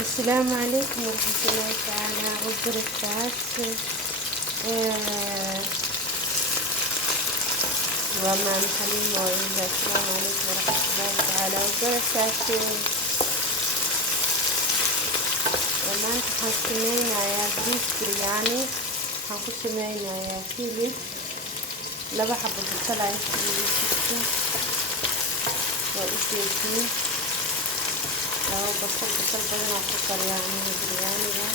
السلام عليكم ورحمة الله تعالى وبركاته. آه، وما محلين موعد. السلام عليكم ورحمة الله تعالى وبركاته. maanta waxaan sameynayaa beef biryani. waxaan ku sameynayaa hilib, 2 xabo basal aan shiiday. waa u jeedin 2 basal badan oo ku kariyaa aniga biryaniga.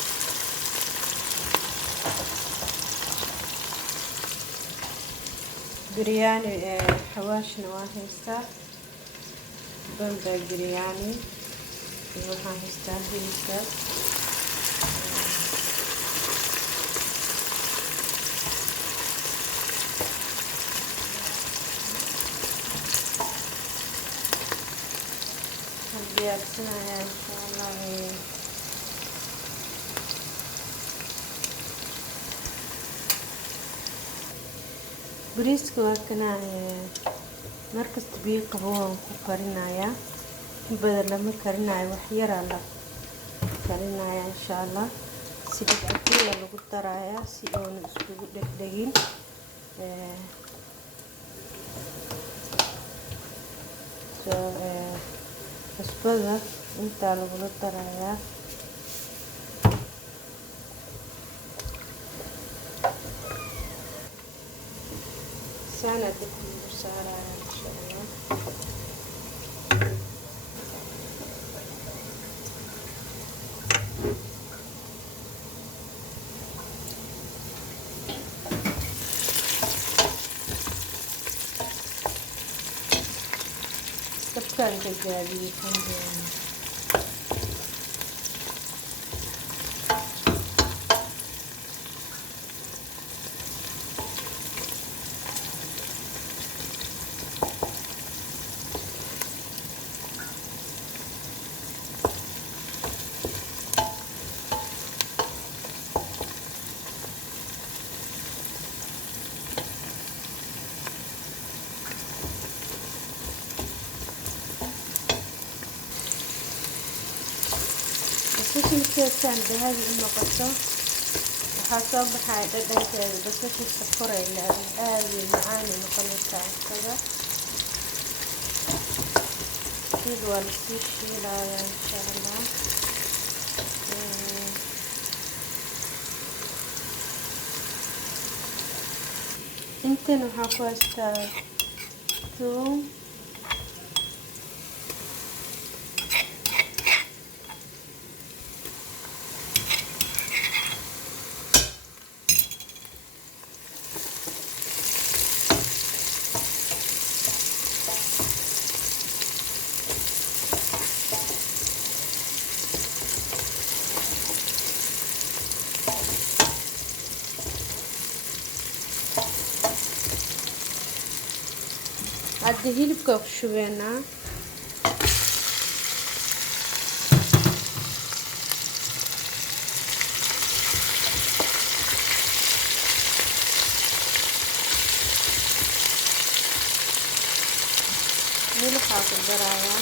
biryani xawaashna waan haystaa, bamba biryani iyo waxaan haystaa hilibka. diyaarsanayaa insha allah. bariiska waa kana markasta biyo qabo waan ku karinayaa. in badan lama karinayo, wax yaraa la karinayaa insha allah. saliid cadiin lagu darayaa si oona iskugu dhegdhegin. cusbada intaa lagula darayaa. saana dib ugu saarayaa insha allah. dabkaan ka gaabiyey basashiisaan dahabi u noqoto. waxaa soo baxaya dhadhankeeda. basashiisa koray leedahay, aada iyo macaani noqonaysaa cuntada. shiil waa lasii shiilayaa insha allah. intan waxaa ku haystaa tuun, hadda hilibka ku shubeynaa. milixaa ku darayaa.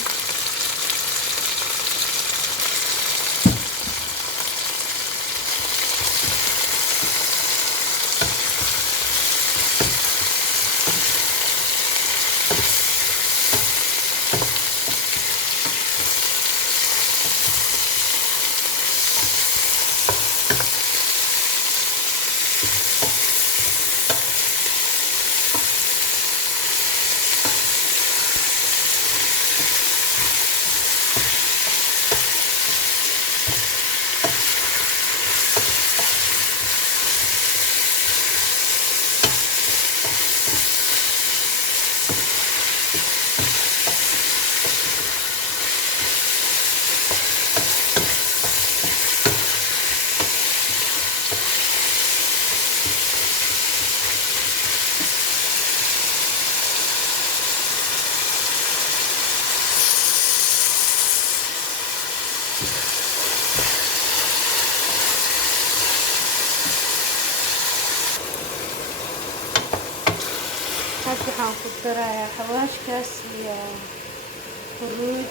hadda waxaan ku darayaa xawaashkaas iyo huruud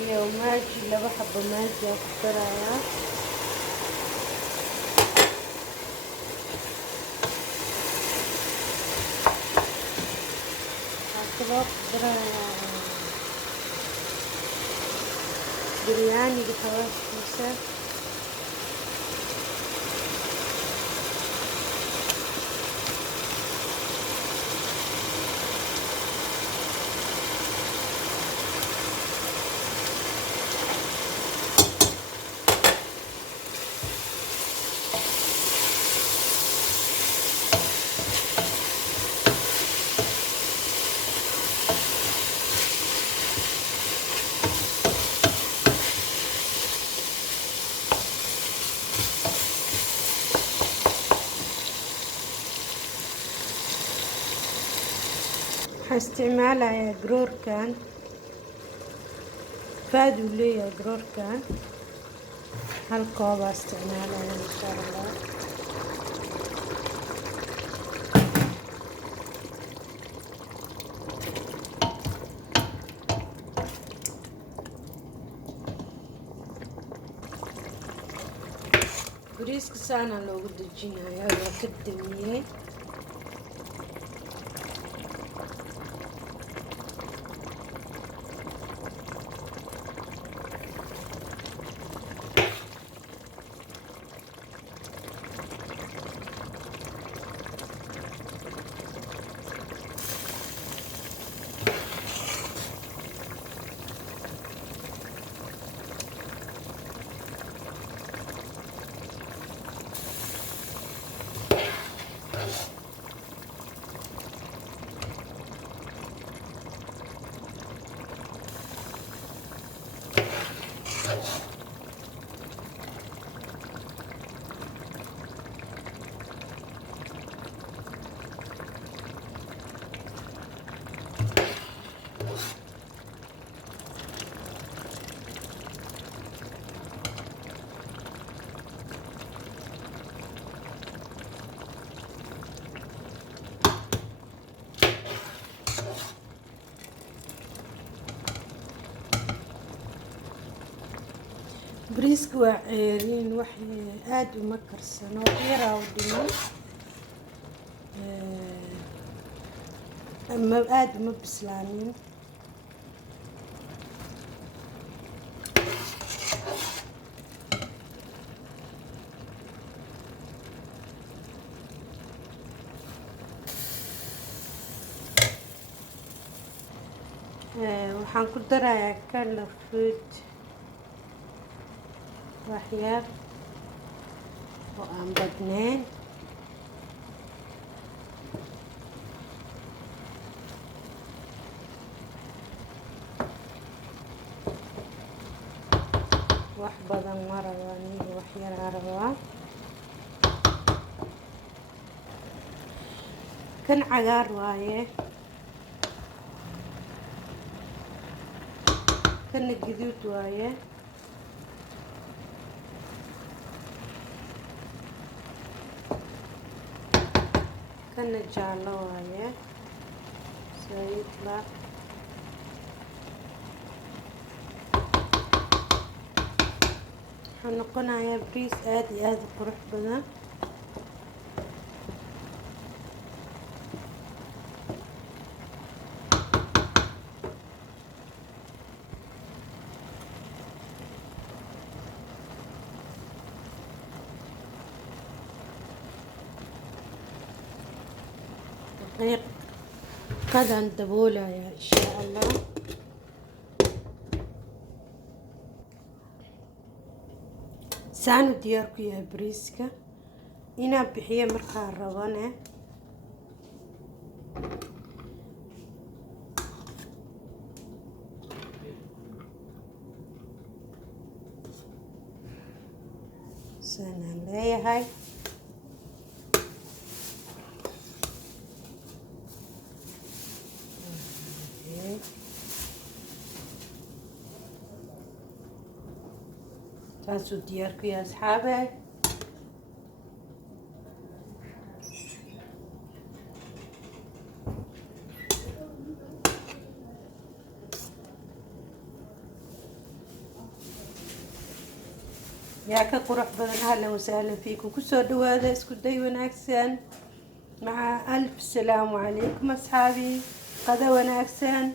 iyo maaji, 2 xabo maaji aan ku darayaa. Waxaan kaloo ku darayaa biryaaniga xawaaskiisa. waxaan isticmaalayaa garoorkan, faad uu leeyahay garoorkan, hal koobaa isticmaalaya insha Allah. bariiska saana loogu dejinayaa, waa ka damiyey. bariiska waa ceeriin, wax aad uma karsano, wax yaraa u dhiman, ama aad uma bislaanin. waxaan ku darayaa color food waxyaab oo aan badnayn. wax badan ma rabaa, aniga wax yaraa rabaa. kan cagaar waaye, kana gaduud waaye. kana jaallo waaye. sayidla wuxuu noqonayaa bariis aad iyo aad u qurux badan. daqiiqadan daboolaya insha Allah. saanu diyaar ku yahay bariiska. inaan bixiyo markaan rabane saanaan leeyahay. saasuu diyaar ku yahay asxaabe. يا كقرح بدن أهلا وسهلا فيكم كسر هذا اسكت داي وناكسن مع ألف سلام عليكم أصحابي قضاء وناكسن